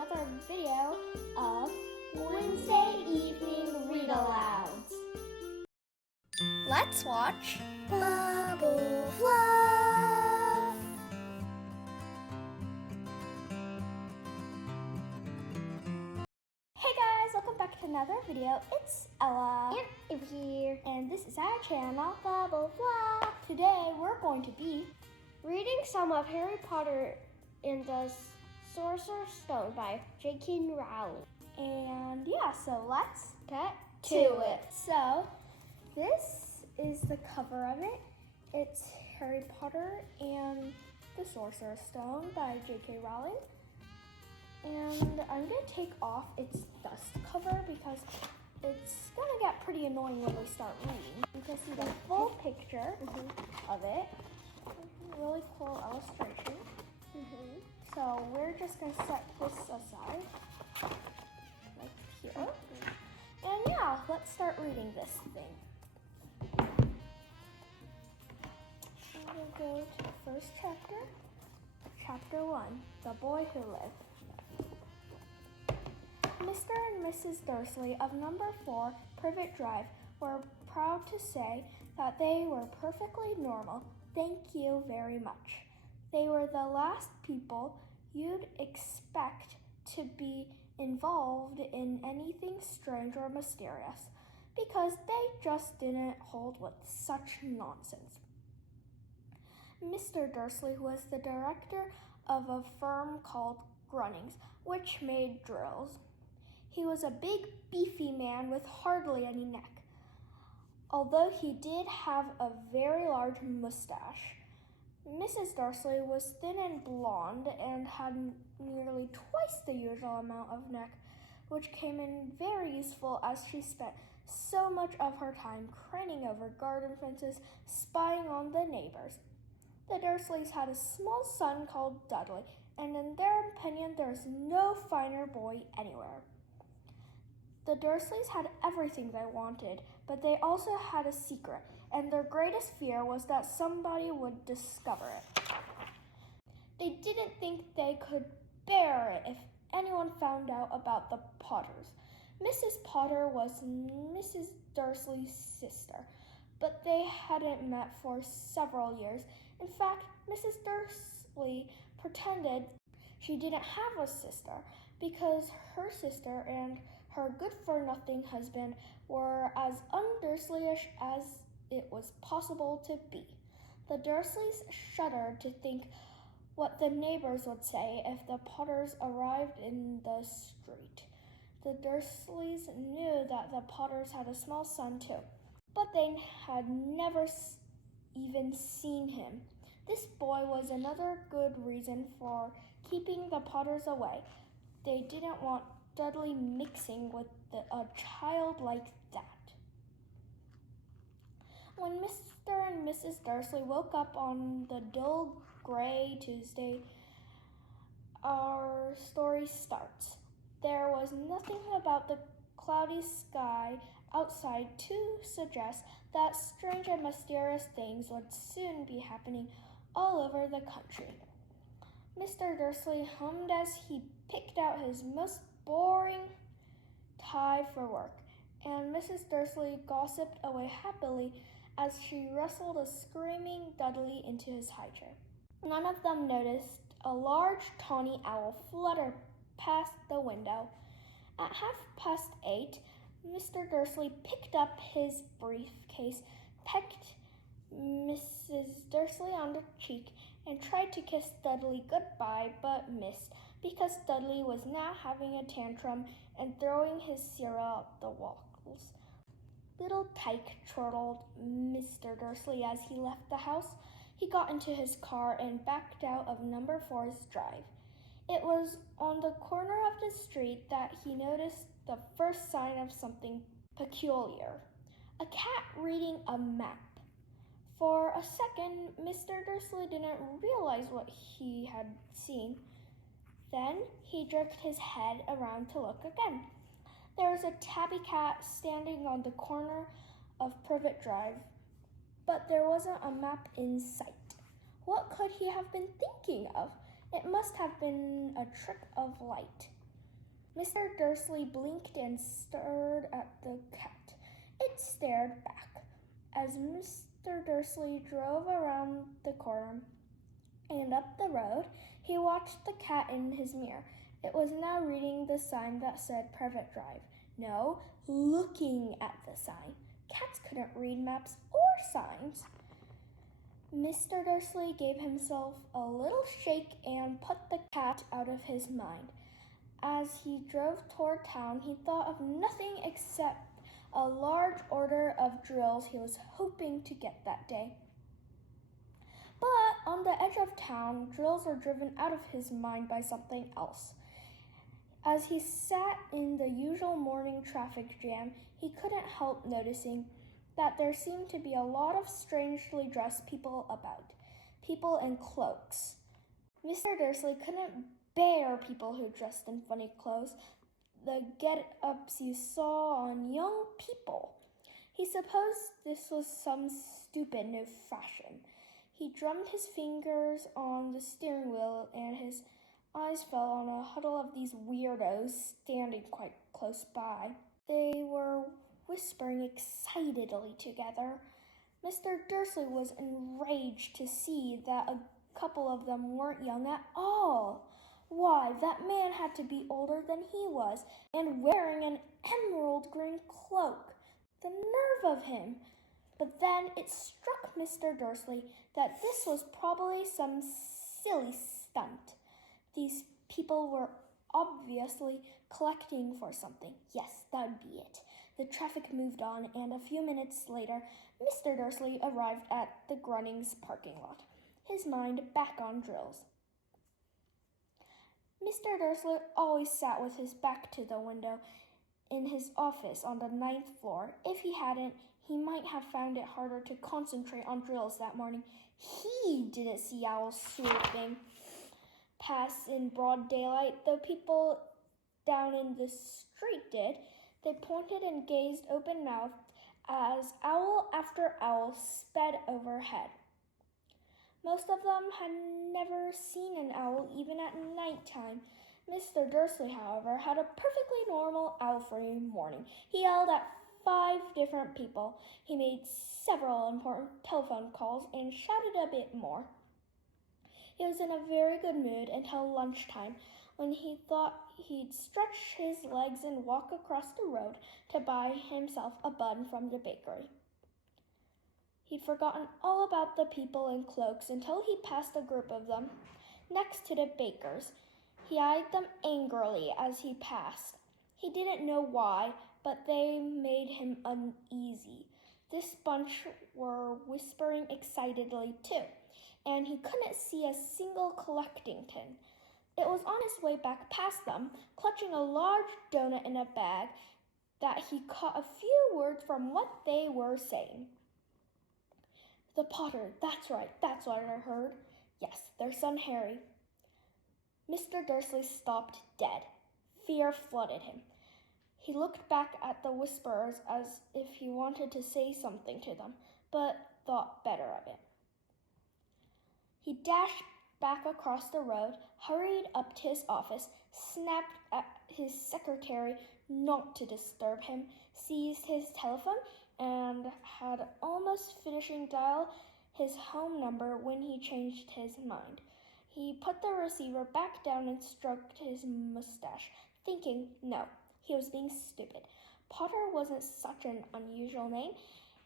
another video of Wednesday Evening Read-Alouds. Let's watch Bubble Fluff! Hey guys, welcome back to another video. It's Ella And Eve here. and this is our channel, Bubble Fluff. Today we're going to be Reading some of Harry Potter and the Sorcerer's Stone by J.K. Rowling. And yeah, so let's Get to it. So this is the cover of it. It's Harry Potter and the Sorcerer's Stone by J.K. Rowling. And I'm going to take off its dust cover because it's going to get pretty annoying when we start reading. You can see the full picture of it. Really cool illustration. So we're just going to set this aside, like here. And yeah, let's start reading this thing. We'll go to the first chapter. Chapter 1, The Boy Who Lived. Mr. and Mrs. Dursley of number 4 Privet Drive were proud to say that they were perfectly normal. Thank you very much. They were the last people you'd expect to be involved in anything strange or mysterious, because they just didn't hold with such nonsense. Mr. Dursley was the director of a firm called Grunnings, which made drills. He was a big, beefy man with hardly any neck, although he did have a very large mustache. Mrs. Dursley was thin and blonde and had nearly twice the usual amount of neck, which came in very useful as she spent so much of her time craning over garden fences, spying on the neighbors. The Dursleys had a small son called Dudley, and in their opinion there is no finer boy anywhere. The Dursleys had everything they wanted, but they also had a secret, and their greatest fear was that somebody would discover it. They didn't think they could bear it if anyone found out about the Potters. Mrs. Potter was Mrs. Dursley's sister, but they hadn't met for several years. In fact, Mrs. Dursley pretended she didn't have a sister because her sister and her good-for-nothing husband were as un-Dursleyish as it was possible to be. The Dursleys shuddered to think what the neighbors would say if the Potters arrived in the street. The Dursleys knew that the Potters had a small son too, but they had never even seen him. This boy was another good reason for keeping the Potters away. They didn't want Dudley mixing with a child like that. When Mr. and Mrs. Dursley woke up on the dull gray Tuesday, our story starts. There was nothing about the cloudy sky outside to suggest that strange and mysterious things would soon be happening all over the country. Mr. Dursley hummed as he picked out his most boring tie for work, and Mrs. Dursley gossiped away happily as she wrestled a screaming Dudley into his high chair. None of them noticed a large tawny owl flutter past the window. At 8:30, Mr. Dursley picked up his briefcase, pecked Mrs. Dursley on the cheek, and tried to kiss Dudley goodbye, but missed, because Dudley was now having a tantrum and throwing his cereal up the walls. Little Tyke, chortled Mr. Dursley as he left the house. He got into his car and backed out of number 4's drive. It was on the corner of the street that he noticed the first sign of something peculiar. A cat reading a map. For a second, Mr. Dursley didn't realize what he had seen. Then he jerked his head around to look again. There was a tabby cat standing on the corner of Privet Drive, but there wasn't a map in sight. What could he have been thinking of? It must have been a trick of light. Mr. Dursley blinked and stared at the cat. It stared back. As Mr. Dursley drove around the corner and up the road, he watched the cat in his mirror. It was now reading the sign that said Private Drive. No, looking at the sign. Cats couldn't read maps or signs. Mr. Dursley gave himself a little shake and put the cat out of his mind. As he drove toward town, he thought of nothing except a large order of drills he was hoping to get that day. But on the edge of town, drills were driven out of his mind by something else. As he sat in the usual morning traffic jam, he couldn't help noticing that there seemed to be a lot of strangely dressed people about, people in cloaks. Mr. Dursley couldn't bear people who dressed in funny clothes, the get-ups you saw on young people. He supposed this was some stupid new fashion. He drummed his fingers on the steering wheel and his eyes fell on a huddle of these weirdos standing quite close by. They were whispering excitedly together. Mr. Dursley was enraged to see that a couple of them weren't young at all. Why, that man had to be older than he was, and wearing an emerald green cloak. The nerve of him! But then it struck Mr. Dursley that this was probably some silly stunt. These people were obviously collecting for something. Yes, that would be it. The traffic moved on, and a few minutes later, Mr. Dursley arrived at the Grunnings parking lot, his mind back on drills. Mr. Dursley always sat with his back to the window in his office on the 9th floor. If he hadn't, he might have found it harder to concentrate on drills that morning. He didn't see owls swooping past in broad daylight, though people down in the street did. They pointed and gazed open-mouthed as owl after owl sped overhead. Most of them had never seen an owl even at nighttime. Mr. Dursley, however, had a perfectly normal owl-free morning. He yelled at 5 different people. He made several important telephone calls and shouted a bit more. He was in a very good mood until lunchtime, when he thought he'd stretch his legs and walk across the road to buy himself a bun from the bakery. He'd forgotten all about the people in cloaks until he passed a group of them next to the baker's. He eyed them angrily as he passed. He didn't know why, but they made him uneasy. This bunch were whispering excitedly too, and he couldn't see a single collecting tin. It was on his way back past them, clutching a large donut in a bag, that he caught a few words from what they were saying. The Potter, that's right, that's what I heard. Yes, their son Harry. Mr. Dursley stopped dead. Fear flooded him. He looked back at the whisperers as if he wanted to say something to them, but thought better of it. He dashed back across the road, hurried up to his office, snapped at his secretary not to disturb him, seized his telephone, and had almost finishing dial his home number when he changed his mind. He put the receiver back down and stroked his mustache, thinking, no, he was being stupid. Potter wasn't such an unusual name.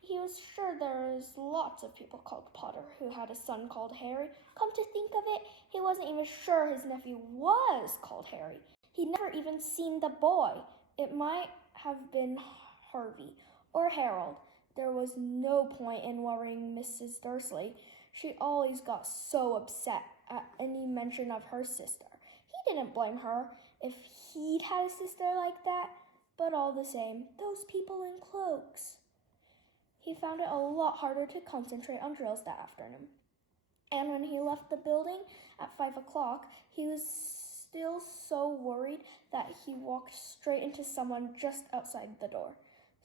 He was sure there's lots of people called Potter who had a son called Harry. Come to think of it, he wasn't even sure his nephew was called Harry. He'd never even seen the boy. It might have been Harvey or Harold. There was no point in worrying Mrs. Dursley. She always got so upset at any mention of her sister. He didn't blame her if he'd had a sister like that, but all the same, those people in cloaks. He found it a lot harder to concentrate on drills that afternoon. And when he left the building at 5 o'clock, he was still so worried that he walked straight into someone just outside the door.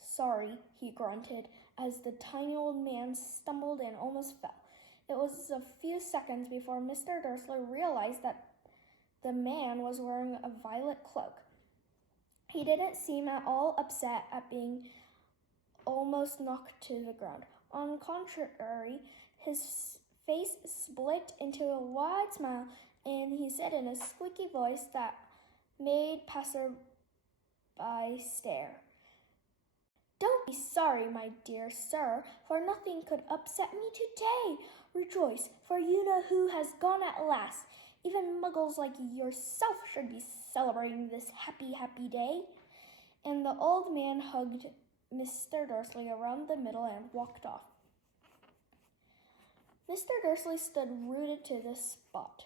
Sorry, he grunted as the tiny old man stumbled and almost fell. It was a few seconds before Mr. Dursley realized that the man was wearing a violet cloak. He didn't seem at all upset at being almost knocked to the ground. On the contrary, his face split into a wide smile, and he said in a squeaky voice that made passersby stare, "Don't be sorry, my dear sir, for nothing could upset me today. Rejoice, for you know who has gone at last. Even muggles like yourself should be celebrating this happy, happy day." And the old man hugged Mr. Dursley around the middle and walked off. Mr. Dursley stood rooted to the spot.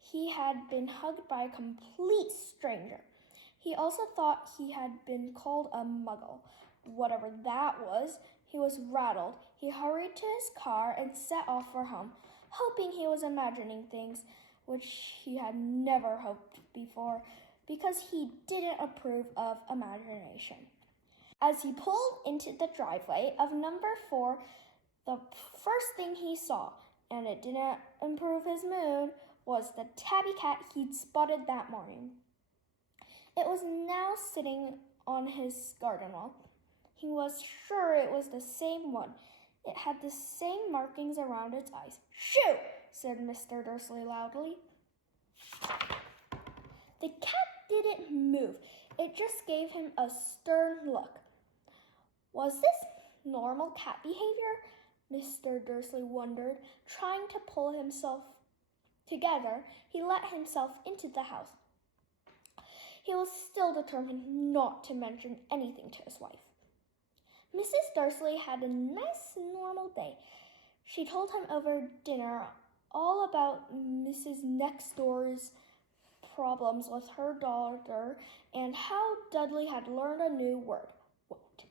He had been hugged by a complete stranger. He also thought he had been called a muggle. Whatever that was, he was rattled. He hurried to his car and set off for home, hoping he was imagining things which he had never hoped before, because he didn't approve of imagination. As he pulled into the driveway of number 4, the first thing he saw, and it didn't improve his mood, was the tabby cat he'd spotted that morning. It was now sitting on his garden wall. He was sure it was the same one. It had the same markings around its eyes. "Shoo!" said Mr. Dursley loudly. The cat didn't move. It just gave him a stern look. Was this normal cat behavior? Mr. Dursley wondered. Trying to pull himself together, he let himself into the house. He was still determined not to mention anything to his wife. Mrs. Dursley had a nice, normal day. She told him over dinner all about Mrs. Next Door's problems with her daughter and how Dudley had learned a new word, "won't."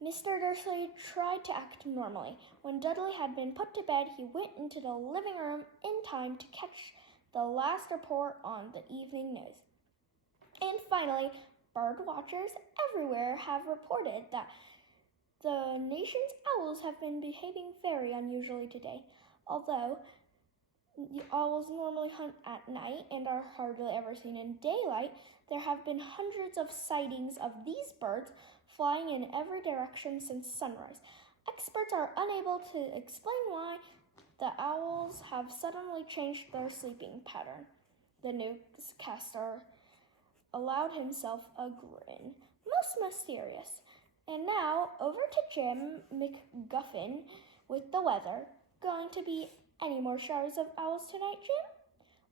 Mr. Dursley tried to act normally. When Dudley had been put to bed, he went into the living room in time to catch the last report on the evening news. And finally, bird watchers everywhere have reported that the nation's owls have been behaving very unusually today. Although the owls normally hunt at night and are hardly ever seen in daylight, there have been hundreds of sightings of these birds flying in every direction since sunrise. Experts are unable to explain why the owls have suddenly changed their sleeping pattern. The newscaster allowed himself a grin. Most mysterious. And now, over to Jim McGuffin with the weather. Going to be any more showers of owls tonight, Jim?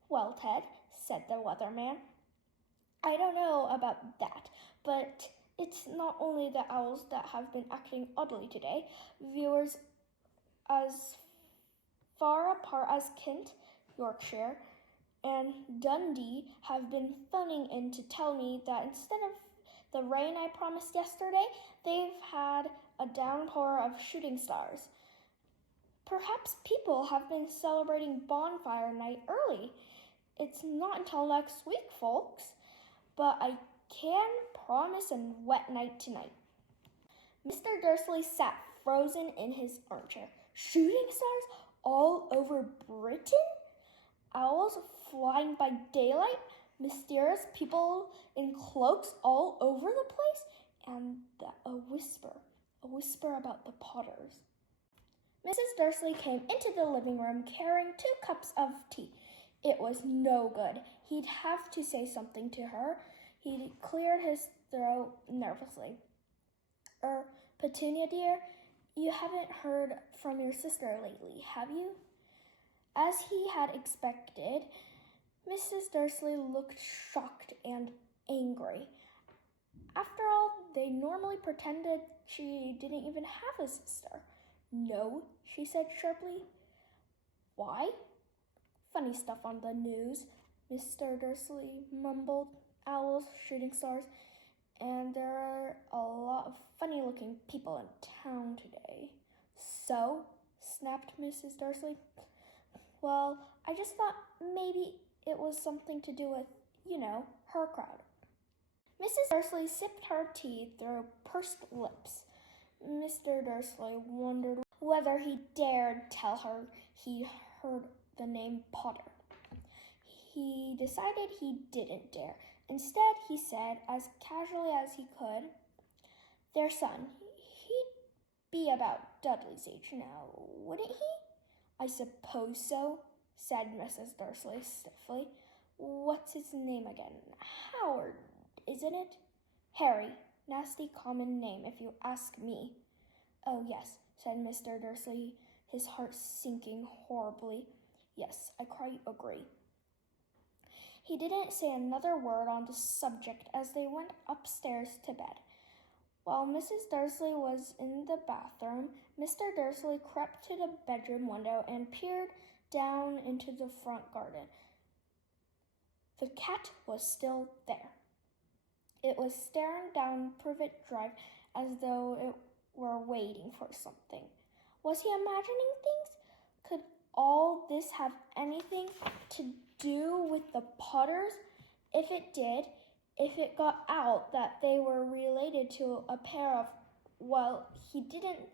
"Well, Ted," said the weatherman, "I don't know about that, but it's not only the owls that have been acting oddly today. Viewers as far apart as Kent, Yorkshire, and Dundee have been phoning in to tell me that instead of the rain I promised yesterday, they've had a downpour of shooting stars. Perhaps people have been celebrating bonfire night early. It's not until next week, folks, but I can promise a wet night tonight." Mr. Dursley sat frozen in his armchair. Shooting stars all over Britain? Owls flying by daylight? Mysterious people in cloaks all over the place? And a whisper about the Potters. Mrs. Dursley came into the living room carrying 2 cups of tea. It was no good. He'd have to say something to her. He cleared his throat nervously. "Petunia, dear, you haven't heard from your sister lately, have you?" As he had expected, Mrs. Dursley looked shocked and angry. After all, they normally pretended she didn't even have a sister. "No," she said sharply. "Why?" "Funny stuff on the news," Mr. Dursley mumbled. "Owls, shooting stars, and there are a lot of funny-looking people in town today." "So?" snapped Mrs. Dursley. "Well, I just thought maybe it was something to do with, her crowd." Mrs. Dursley sipped her tea through pursed lips. Mr. Dursley wondered whether he dared tell her he heard the name Potter. he decided he didn't dare. Instead, he said, as casually as he could, "Their son, he'd be about Dudley's age now, wouldn't he?" "I suppose so," said Mrs. Dursley stiffly. "What's his name again? Howard, isn't it?" "Harry. Nasty common name, if you ask me." "Oh, yes," said Mr. Dursley, his heart sinking horribly. "Yes, I quite agree." He didn't say another word on the subject as they went upstairs to bed. While Mrs. Dursley was in the bathroom, Mr. Dursley crept to the bedroom window and peered down into the front garden. The cat was still there. It was staring down Privet Drive as though it were waiting for something. Was he imagining things? Could all this have anything to do with the Potters? If it did, if it got out that they were related to a pair of, well, he didn't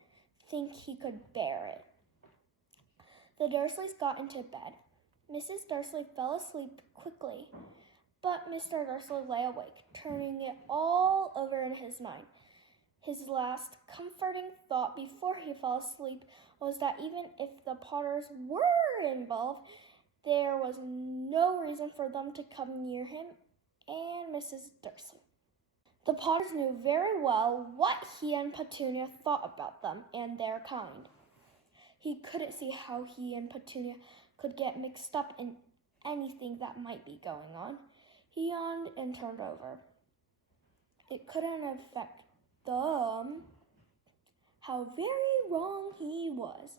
think he could bear it. The Dursleys got into bed. Mrs. Dursley fell asleep quickly, but Mr. Dursley lay awake, turning it all over in his mind. His last comforting thought before he fell asleep was that even if the Potters were involved, there was no reason for them to come near him and Mrs. Dursley. The Potters knew very well what he and Petunia thought about them and their kind. He couldn't see how he and Petunia could get mixed up in anything that might be going on. He yawned and turned over. It couldn't affect them. How very wrong he was.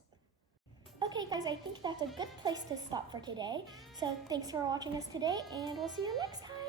Okay, guys, I think that's a good place to stop for today. So thanks for watching us today, and we'll see you next time.